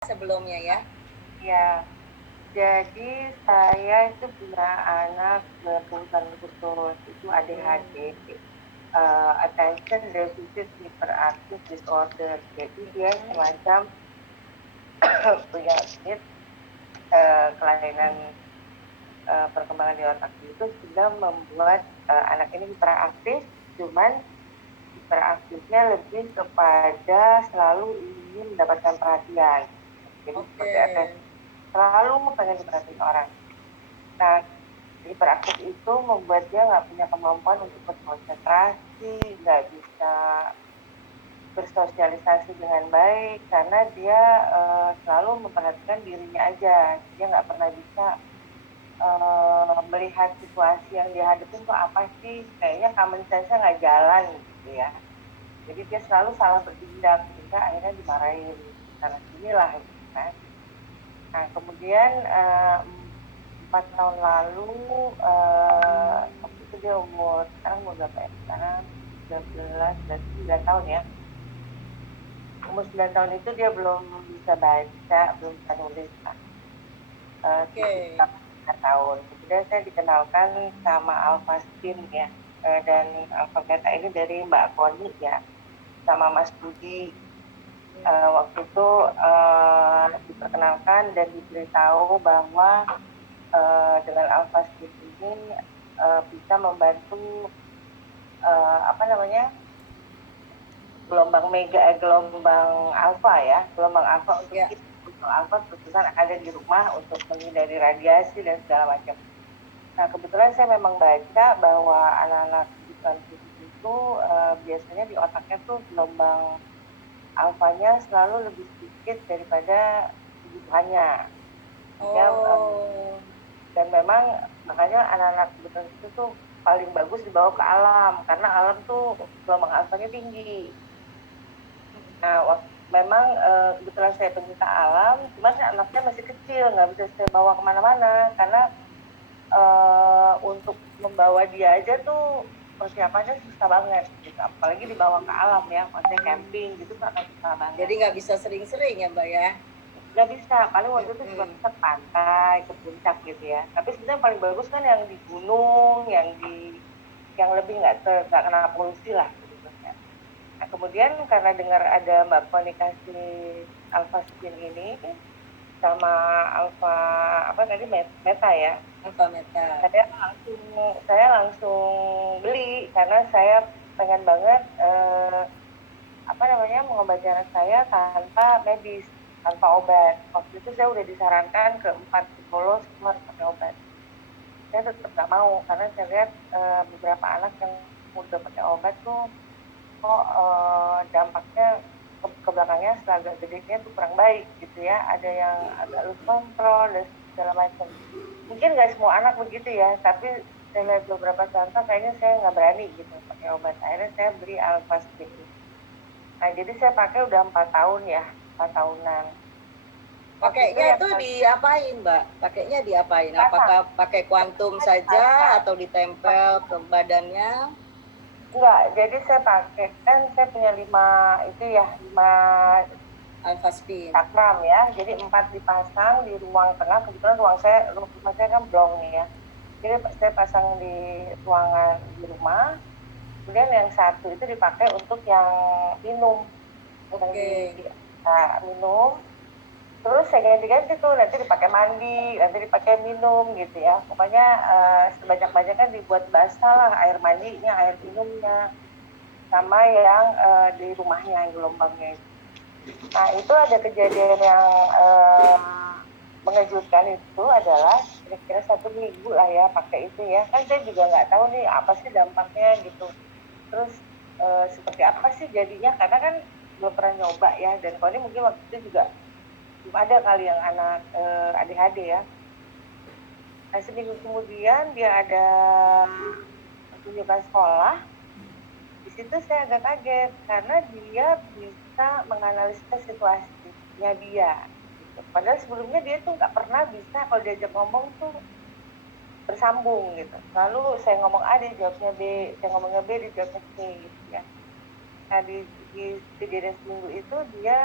sebelumnya ya. Ya, jadi saya itu punya anak berkebutuhan khusus, itu ADHD, Attention Deficit Hyperactive Disorder. Jadi dia semacam penyakit kelainan perkembangan di otak itu sehingga membuat anak ini hiperaktif, cuman hiperaktifnya lebih kepada selalu ingin mendapatkan perhatian. Jadi Oke. seperti attention, selalu pengen diperhatiin orang. Nah, hiperaktif itu membuat dia nggak punya kemampuan untuk berkonsentrasi, nggak bisa bersosialisasi dengan baik karena dia selalu memperhatikan dirinya aja. Dia nggak pernah bisa melihat situasi yang dihadapin tuh apa sih, kayaknya common sense-nya nggak jalan gitu ya. Jadi dia selalu salah bertindak sehingga akhirnya dimarahin karena sinilah gitu kan. Nah kemudian 4 tahun lalu waktu itu dia sekarang umur berapa ya, sekarang 13 dan 9 tahun ya. Umur 9 tahun itu dia belum bisa baca, belum bisa nulis lah. Oke. Sekitar 3 tahun. Kemudian saya dikenalkan sama Alpha Spin ya. Dan Alpha Beta ini dari Mbak Koni ya, sama Mas Budi. Waktu itu diperkenalkan dan diberitahu bahwa dengan Alpha Spin ini bisa membantu apa namanya, gelombang alfa ya, gelombang alfa untuk Ya. kita, gelombang alfa terus-terusan ada di rumah untuk menghindari radiasi dan segala macam. Nah kebetulan saya memang baca bahwa anak-anak kebutuhan khusus itu biasanya di otaknya tuh gelombang alfanya selalu lebih sedikit daripada kebutuhannya. Sehingga Oh. dan memang makanya anak-anak kebutuhan itu tuh paling bagus dibawa ke alam karena alam tuh gelombang alfanya tinggi. Nah, memang kebetulan saya pencinta alam, cuman anaknya masih kecil, nggak bisa saya bawa kemana-mana karena untuk membawa dia aja tuh persiapannya susah banget gitu. Apalagi dibawa ke alam ya, maksudnya camping gitu tuh akan susah banget. Jadi nggak bisa sering-sering ya Mbak ya? Nggak bisa, paling waktu itu cuma bisa ke pantai, ke puncak gitu ya. Tapi sebenarnya paling bagus kan yang di gunung, yang lebih nggak kena polusi lah sebetulnya. Nah, kemudian karena dengar ada Mbak Koni kasih Alpha Spin ini sama Alpha apa tadi Meta ya, Alpha Meta. saya langsung saya langsung beli karena saya pengen banget apa namanya mengobati anak saya tanpa medis, tanpa obat. Waktu itu saya udah disarankan ke 4 psikolog semua harus pakai obat. Saya tetap nggak mau karena saya lihat beberapa anak yang udah pakai obat tuh kok dampaknya ke belakangnya setelah agak gedenya tuh kurang baik gitu ya. Ada yang agak lose kontrol dan segala macam. Mungkin nggak semua anak begitu ya, tapi saya lihat beberapa contoh kayaknya saya nggak berani gitu pakai obat. Akhirnya saya beli Alphastin. Nah jadi saya pakai udah 4 tahun ya, 4 tahunan. Waktu itu Pakainya yang itu diapain Mbak? Pakainya diapain? pasang, Apakah pakai kuantum saja dipasang. atau ditempel ke badannya? Enggak, jadi saya pakai kan saya punya 5 Alpha Spin. cakram ya, jadi 4 dipasang di ruang tengah. Kebetulan rumah saya kan blong nih ya, jadi saya pasang di ruangan di rumah. Kemudian yang satu itu dipakai untuk yang minum, yang di Oke. minum. Terus saya ganti-ganti tuh, nanti dipakai mandi, nanti dipakai minum gitu ya. Pokoknya sebanyak-banyaknya dibuat basah lah, air mandinya, air minumnya, sama yang di rumahnya yang gelombangnya. Nah itu ada kejadian yang mengejutkan, itu adalah kira-kira 1 minggu lah ya pakai itu ya. Kan saya juga nggak tahu nih apa sih dampaknya gitu. Terus seperti apa sih jadinya, karena kan belum pernah nyoba ya. Dan kalau ini mungkin waktu itu juga belum ada kali yang anak ADHD ya. Nah seminggu kemudian dia ada pertunjukan sekolah. Di situ saya agak kaget karena dia bisa menganalisa situasinya dia. Gitu. Padahal sebelumnya dia tuh nggak pernah bisa kalau diajak ngomong tuh bersambung gitu. Lalu saya ngomong A dia jawabnya B, saya ngomongnya B dia jawabnya C gitu ya. Nah di di kejadian seminggu itu dia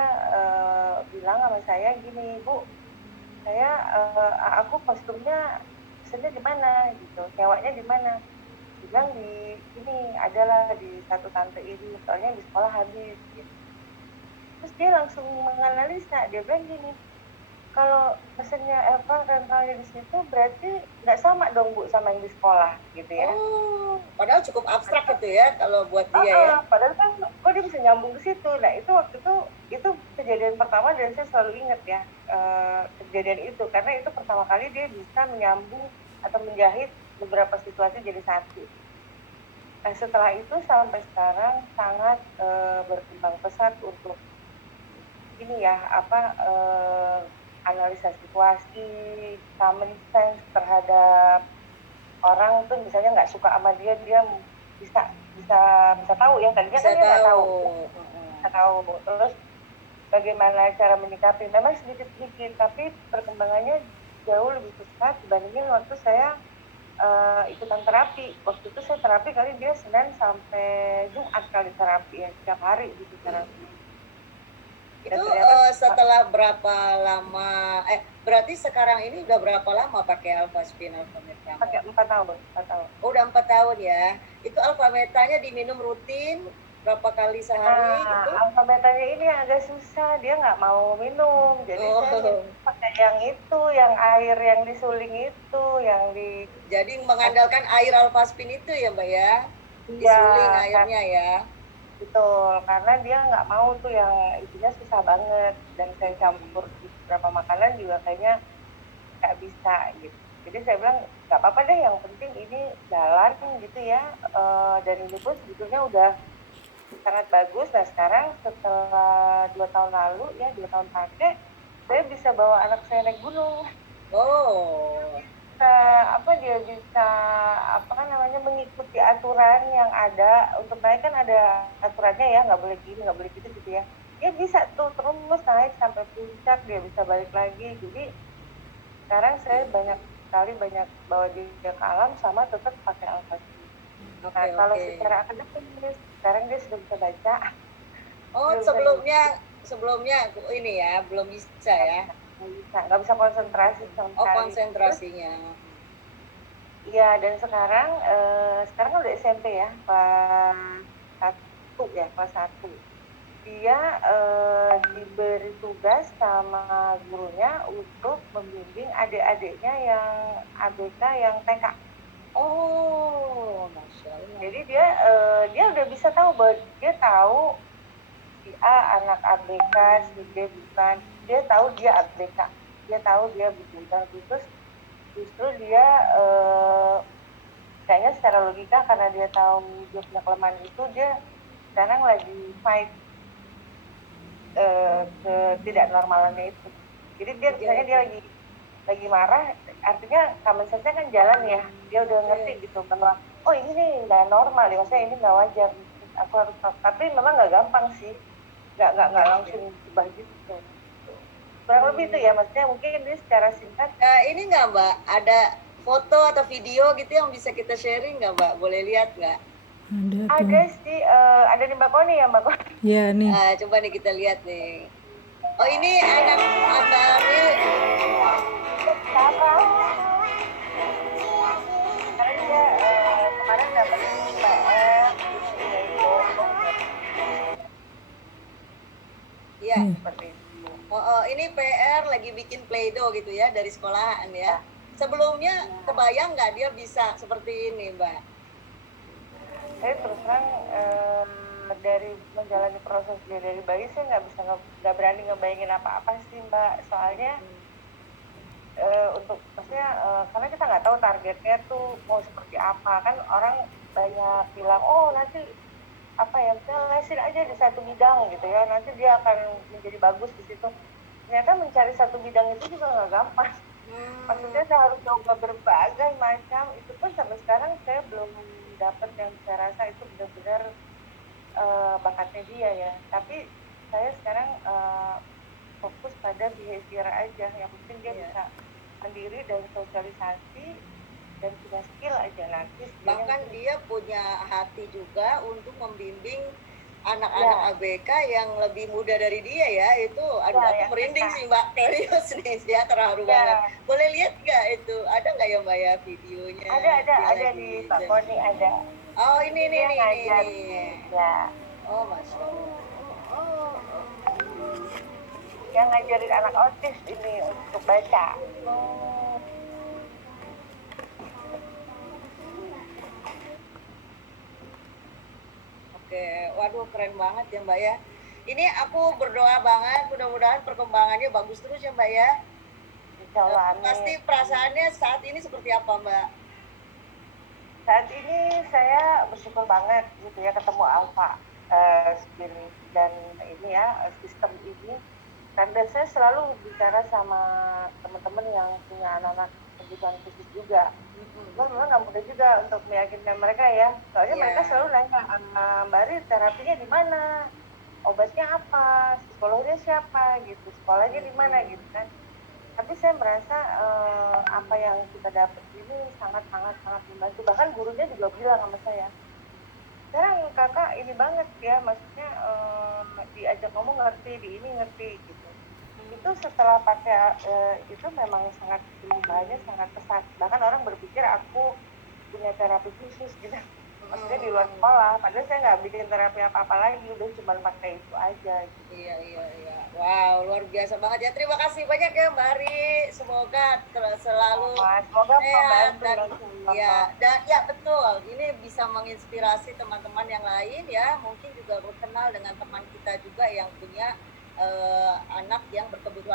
bilang sama saya gini, Bu, aku kostumnya pesennya di mana gitu, sewanya di mana? Dia bilang di ini adalah di satu tante ini, soalnya di sekolah habis. Gitu. Terus dia langsung menganalisa, dia bilang gini, kalau pesennya Eva rentalnya di situ berarti nggak sama dong Bu sama yang di sekolah gitu ya. Oh, padahal cukup abstrak itu ya kalau buat dia ya. Padahal kan kok dia bisa nyambung ke situ. Nah itu waktu itu kejadian pertama dan saya selalu ingat ya kejadian itu karena itu pertama kali dia bisa menyambung atau menjahit beberapa situasi jadi satu. Nah setelah itu sampai sekarang sangat berkembang pesat untuk ini ya analisa situasi, common sense terhadap orang tuh misalnya nggak suka sama dia bisa bisa bisa tahu ya tadinya Bisa kan dia nggak tahu Mm-mm. nggak tahu terus bagaimana cara menyikapi memang sedikit-sedikit tapi perkembangannya jauh lebih pesat dibandingin waktu saya ikutan terapi waktu itu saya terapi kali dia Senin sampai Jumat kali terapi ya setiap hari gitu terapi dan Itu ternyata setelah berapa lama? Berarti sekarang ini udah berapa lama pakai Alpha Spin Alpha Meta kamu? pakai 4 tahun. Oh, udah 4 tahun ya. Itu Alpha Metanya diminum rutin berapa kali sehari gitu? Alfabetannya ini yang agak susah, dia nggak mau minum. Jadi saya minum Oh, pakai yang itu, yang air yang disuling itu, yang di jadi mengandalkan air Alpha Spin itu ya Mbak ya? ya Disuling kan airnya ya. betul, karena dia nggak mau tuh yang isinya susah banget dan saya campur di beberapa makanan juga kayaknya nggak bisa gitu. Jadi saya bilang nggak apa-apa deh, yang penting ini jalan gitu ya. Dan ini pun sebetulnya udah sangat bagus. Nah sekarang setelah 2 tahun lalu ya 2 tahun pakai, saya bisa bawa anak saya naik gunung. Oh, Bisa dia bisa mengikuti aturan yang ada untuk naik kan ada aturannya ya nggak boleh gini nggak boleh gitu ya. Dia bisa tuh terus naik sampai puncak dia bisa balik lagi. Jadi sekarang saya banyak bawa dia ke alam sama tetap pakai alpasi. Nah kalau oke. secara akademis sekarang dia sudah bisa baca. Oh, Sudah bisa sebelumnya ini ya, belum bisa ya. nggak bisa konsentrasi sama Oh, sekali. Terus konsentrasinya. iya dan sekarang udah SMP ya kelas 1 dia diberi tugas sama gurunya untuk membimbing adik-adiknya yang ABK yang TK. Oh, Masya Jadi Allah. dia udah bisa tahu bahwa dia tahu si A anak ABK, si B bukan. Dia tahu dia ABK. Dia tahu dia bukan. Terus justru dia kayaknya secara logika karena dia tahu dia punya kelemahan itu dia sekarang lagi fight tidak normalannya itu. Jadi dia misalnya dia lagi marah, artinya common sense-nya kan jalan ya. Dia udah ngerti gitu bahwa oh ini nih nggak normal ya, maksudnya ini nggak wajar. Aku harus stop. Tapi memang nggak gampang sih, nggak langsung berubah gitu. Kurang lebih itu ya, maksudnya mungkin ini secara singkat. Ini nggak Mbak, ada foto atau video gitu yang bisa kita sharing nggak Mbak? Boleh lihat nggak? Ada sih, ada nih Mbak Koni ya Mbak Koni. Iya nih. Coba nih kita lihat nih. Oh ini anak Mbak Ari. Siapa? Karena dia kemarin dapat PR itu Iya. seperti itu. Ini PR lagi bikin Play-Doh gitu ya dari sekolahan ya. Sebelumnya kebayang nggak dia bisa seperti ini Mbak? Saya terus terang dari menjalani proses dia dari bayi saya nggak berani ngebayangin apa-apa sih Mbak, soalnya untuk maksudnya karena kita nggak tahu targetnya tuh mau seperti apa kan orang banyak bilang oh nanti misalnya lesin aja di satu bidang gitu ya nanti dia akan menjadi bagus di situ. Ternyata mencari satu bidang itu juga nggak gampang. Maksudnya saya harus coba berbagai macam, itu pun sampai sekarang saya belum dapat yang saya rasa itu benar-benar bakatnya dia ya. Tapi saya sekarang fokus pada behavior aja, yang penting dia bisa mandiri dan sosialisasi dan punya skill aja nanti. Bahkan dia punya hati juga untuk membimbing anak-anak Ya, ABK yang lebih muda dari dia ya, itu aduh ya, aku yang merinding TK. sih Mbak, serius nih ya, terharu banget. Ya, Boleh lihat nggak itu? Ada nggak ya Mbak ya videonya dia ada di lagi Pak Koni ada. Oh Jadi ini dia nih ngajar, nih. ya, Oh Masya Allah. dia ngajarin anak autis ini untuk baca. Oh, oke, waduh keren banget ya Mbak ya. Ini aku berdoa banget, mudah-mudahan perkembangannya bagus terus ya Mbak ya. Insya Allah, Pasti amin. perasaannya saat ini seperti apa Mbak? Saat ini saya bersyukur banget gitu ya ketemu Alfa Spirit dan ini ya sistem ini. Karena saya selalu bicara sama teman-teman yang punya anak-anak kebutuhan khusus juga. Cuma memang nggak mudah juga untuk meyakinkan mereka ya. Soalnya mereka Iya. selalu nanya, Mbak Ri, terapinya di mana? Obatnya apa? Psikolognya siapa? Gitu. Sekolahnya di mana gitu kan? Tapi saya merasa apa yang kita dapat ini sangat sangat sangat membantu. Bahkan gurunya juga bilang sama saya, sekarang kakak ini banget ya, maksudnya diajak ngomong ngerti, di ini ngerti gitu. Itu setelah pakai itu memang sangat perubahannya sangat pesat. Bahkan orang berpikir aku punya terapi khusus gitu. Maksudnya di luar sekolah, padahal saya nggak bikin terapi apa-apa lagi, udah cuma pakai itu aja gitu. Iya, iya, iya. Wow, luar biasa banget ya. Terima kasih banyak ya Mbak Ari. Semoga selalu Semoga sehat membantu dan ya. ya, dan ya betul. Ini bisa menginspirasi teman-teman yang lain ya. Mungkin juga berkenal dengan teman kita juga yang punya anak yang berkebutuhan